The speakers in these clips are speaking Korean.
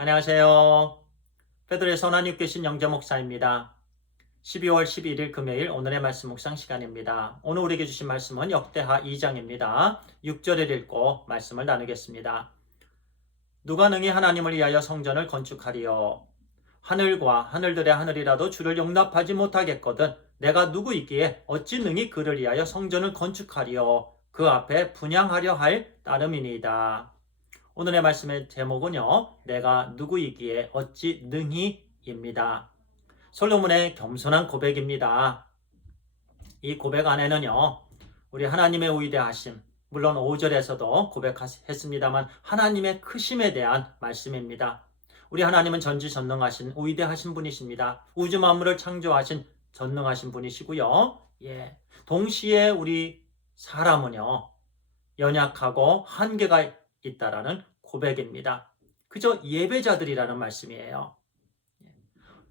안녕하세요. 베드로의 선한 육교신 영재 목사입니다. 12월 11일 금요일 오늘의 말씀 묵상 시간입니다. 오늘 우리에게 주신 말씀은 역대하 2장입니다. 6절을 읽고 말씀을 나누겠습니다. 누가 능히 하나님을 위하여 성전을 건축하리요? 하늘과 하늘들의 하늘이라도 주를 용납하지 못하겠거든 내가 누구이기에 어찌 능히 그를 위하여 성전을 건축하리요? 그 앞에 분양하려 할 따름이니이다. 오늘의 말씀의 제목은요. 내가 누구이기에 어찌 능히입니다. 솔로몬의 겸손한 고백입니다. 이 고백 안에는요. 우리 하나님의 위대하심, 물론 5절에서도 고백했습니다만 하나님의 크심에 대한 말씀입니다. 우리 하나님은 전지전능하신 위대하신 분이십니다. 우주 만물을 창조하신 전능하신 분이시고요. 예. 동시에 우리 사람은요. 연약하고 한계가 있다라는 고백입니다. 그저 예배자들이라는 말씀이에요.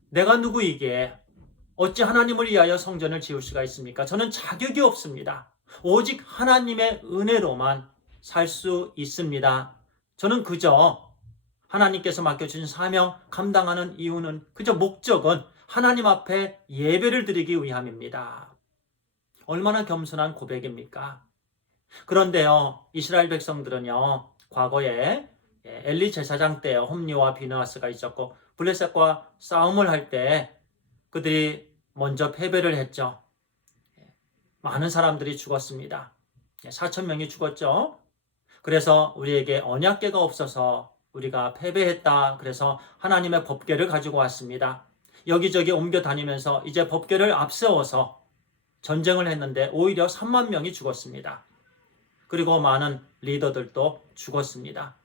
내가 누구이기에 어찌 하나님을 위하여 성전을 지을 수가 있습니까? 저는 자격이 없습니다. 오직 하나님의 은혜로만 살 수 있습니다. 저는 그저 하나님께서 맡겨주신 사명 감당하는 이유는 그저 목적은 하나님 앞에 예배를 드리기 위함입니다. 얼마나 겸손한 고백입니까? 그런데요, 이스라엘 백성들은요, 과거에 엘리 제사장 때 홈리와 비누아스가 있었고 블레셋과 싸움을 할 때 그들이 먼저 패배를 했죠. 많은 사람들이 죽었습니다. 4천 명이 죽었죠. 그래서 우리에게 언약계가 없어서 우리가 패배했다. 그래서 하나님의 법궤를 가지고 왔습니다. 여기저기 옮겨 다니면서 이제 법궤를 앞세워서 전쟁을 했는데 오히려 3만 명이 죽었습니다. 그리고 많은 리더들도 죽었습니다.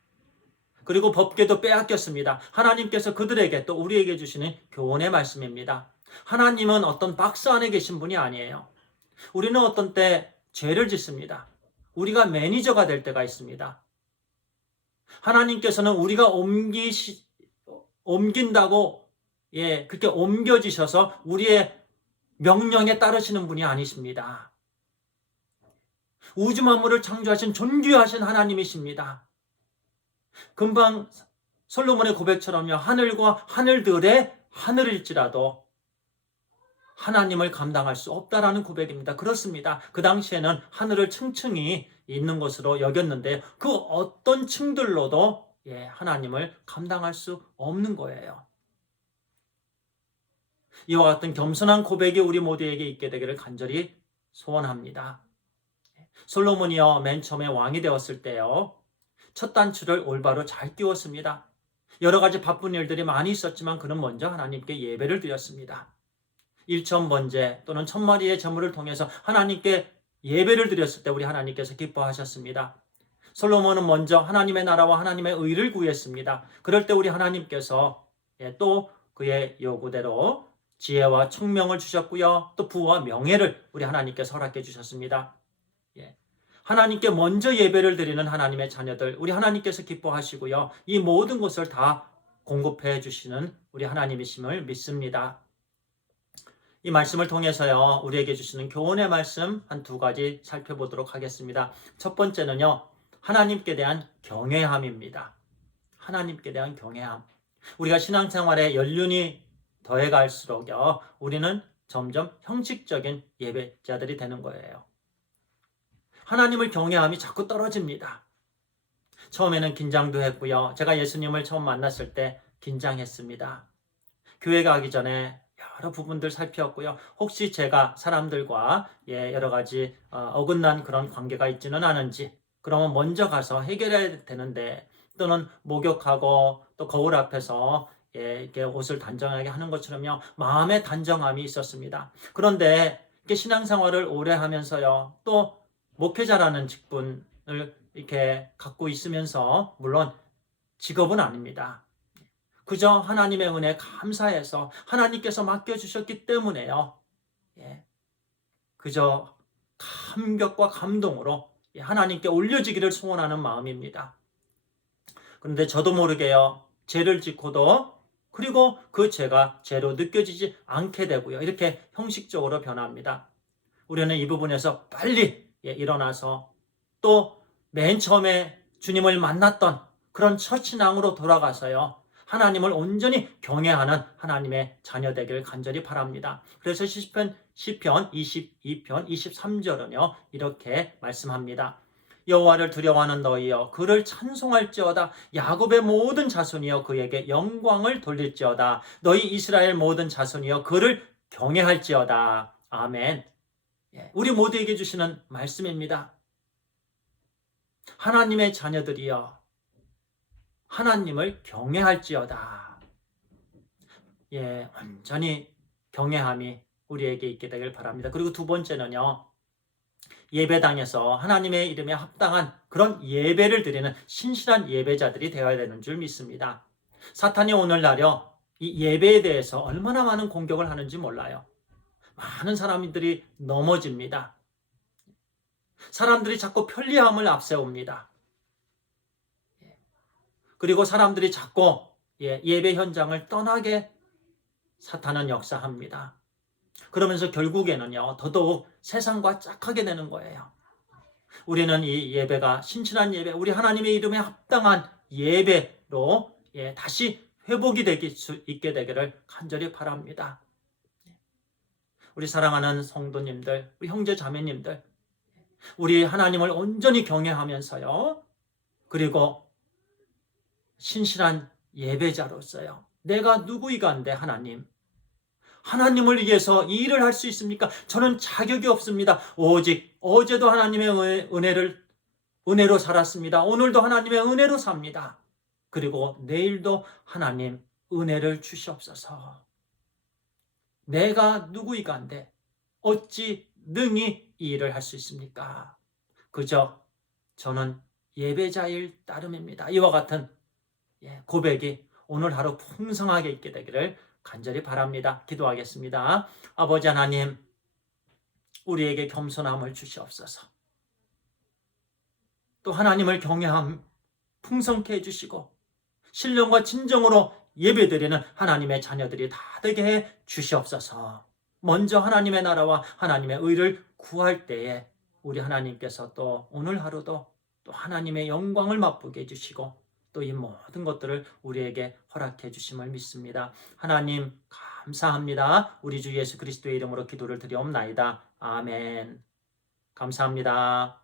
그리고 법궤도 빼앗겼습니다. 하나님께서 그들에게 또 우리에게 주시는 교훈의 말씀입니다. 하나님은 어떤 박스 안에 계신 분이 아니에요. 우리는 어떤 때 죄를 짓습니다. 우리가 매니저가 될 때가 있습니다. 하나님께서는 우리가 옮기시, 옮긴다고, 예, 그렇게 옮겨지셔서 우리의 명령에 따르시는 분이 아니십니다. 우주 만물을 창조하신 존귀하신 하나님이십니다. 금방 솔로몬의 고백처럼요. 하늘과 하늘들의 하늘일지라도 하나님을 감당할 수 없다라는 고백입니다. 그렇습니다. 그 당시에는 하늘을 층층이 있는 것으로 여겼는데 그 어떤 층들로도 예, 하나님을 감당할 수 없는 거예요. 이와 같은 겸손한 고백이 우리 모두에게 있게 되기를 간절히 소원합니다. 솔로몬이요 맨 처음에 왕이 되었을 때요 첫 단추를 올바로 잘 띄웠습니다. 여러 가지 바쁜 일들이 많이 있었지만 그는 먼저 하나님께 예배를 드렸습니다. 일천 번제 또는 천 마리의 제물을 통해서 하나님께 예배를 드렸을 때 우리 하나님께서 기뻐하셨습니다. 솔로몬은 먼저 하나님의 나라와 하나님의 의를 구했습니다. 그럴 때 우리 하나님께서 예, 또 그의 요구대로 지혜와 총명을 주셨고요. 또 부와 명예를 우리 하나님께서 허락해 주셨습니다. 예. 하나님께 먼저 예배를 드리는 하나님의 자녀들, 우리 하나님께서 기뻐하시고요. 이 모든 것을 다 공급해 주시는 우리 하나님이심을 믿습니다. 이 말씀을 통해서요, 우리에게 주시는 교훈의 말씀 한 두 가지 살펴보도록 하겠습니다. 첫 번째는요, 하나님께 대한 경외함입니다. 하나님께 대한 경외함. 우리가 신앙생활에 연륜이 더해갈수록요, 우리는 점점 형식적인 예배자들이 되는 거예요. 하나님을 경외함이 자꾸 떨어집니다. 처음에는 긴장도 했고요. 제가 예수님을 처음 만났을 때 긴장했습니다. 교회 가기 전에 여러 부분들 살피었고요. 혹시 제가 사람들과 예, 여러 가지 어, 긋난 그런 관계가 있지는 않은지 그러면 먼저 가서 해결해야 되는데 또는 목욕하고 또 거울 앞에서 예, 이렇게 옷을 단정하게 하는 것처럼요. 마음의 단정함이 있었습니다. 그런데 신앙생활을 오래 하면서요. 또 목회자라는 직분을 이렇게 갖고 있으면서 물론 직업은 아닙니다. 그저 하나님의 은혜 감사해서 하나님께서 맡겨주셨기 때문에요. 예. 그저 감격과 감동으로 하나님께 올려지기를 소원하는 마음입니다. 그런데 저도 모르게요. 죄를 짓고도 그리고 그 죄가 죄로 느껴지지 않게 되고요. 이렇게 형식적으로 변합니다. 우리는 이 부분에서 빨리 예, 일어나서 또 맨 처음에 주님을 만났던 그런 첫 신앙으로 돌아가서요. 하나님을 온전히 경외하는 하나님의 자녀 되기를 간절히 바랍니다. 그래서 시편 시편 22편 23절은요. 이렇게 말씀합니다. 여호와를 두려워하는 너희여 그를 찬송할지어다 야곱의 모든 자손이여 그에게 영광을 돌릴지어다 너희 이스라엘 모든 자손이여 그를 경외할지어다 아멘 예, 우리 모두에게 주시는 말씀입니다 하나님의 자녀들이여 하나님을 경외할지어다 예 온전히 경외함이 우리에게 있게 되길 바랍니다 그리고 두 번째는요 예배당에서 하나님의 이름에 합당한 그런 예배를 드리는 신실한 예배자들이 되어야 되는 줄 믿습니다. 사탄이 오늘날요, 이 예배에 대해서 얼마나 많은 공격을 하는지 몰라요. 많은 사람들이 넘어집니다. 사람들이 자꾸 편리함을 앞세웁니다. 그리고 사람들이 자꾸 예, 예배 현장을 떠나게 사탄은 역사합니다. 그러면서 결국에는요, 더더욱 세상과 짝하게 되는 거예요. 우리는 이 예배가 신실한 예배, 우리 하나님의 이름에 합당한 예배로 예, 다시 회복이 되기 수 있게 되기를 간절히 바랍니다. 우리 사랑하는 성도님들, 우리 형제 자매님들, 우리 하나님을 온전히 경외하면서요, 그리고 신실한 예배자로서요, 내가 누구이간데 하나님, 하나님을 위해서 이 일을 할 수 있습니까? 저는 자격이 없습니다. 오직 어제도 하나님의 은혜를 은혜로 살았습니다. 오늘도 하나님의 은혜로 삽니다. 그리고 내일도 하나님 은혜를 주시옵소서. 내가 누구이간데 어찌 능히 이 일을 할 수 있습니까? 그저 저는 예배자일 따름입니다. 이와 같은 예, 고백이 오늘 하루 풍성하게 있게 되기를 간절히 바랍니다. 기도하겠습니다. 아버지 하나님, 우리에게 겸손함을 주시옵소서. 또 하나님을 경외함 풍성케 해주시고 신령과 진정으로 예배드리는 하나님의 자녀들이 다 되게 해 주시옵소서. 먼저 하나님의 나라와 하나님의 의를 구할 때에 우리 하나님께서 또 오늘 하루도 또 하나님의 영광을 맛보게 해주시고 또 이 모든 것들을 우리에게 허락해 주심을 믿습니다. 하나님 감사합니다. 우리 주 예수 그리스도의 이름으로 기도를 드리옵나이다. 아멘. 감사합니다.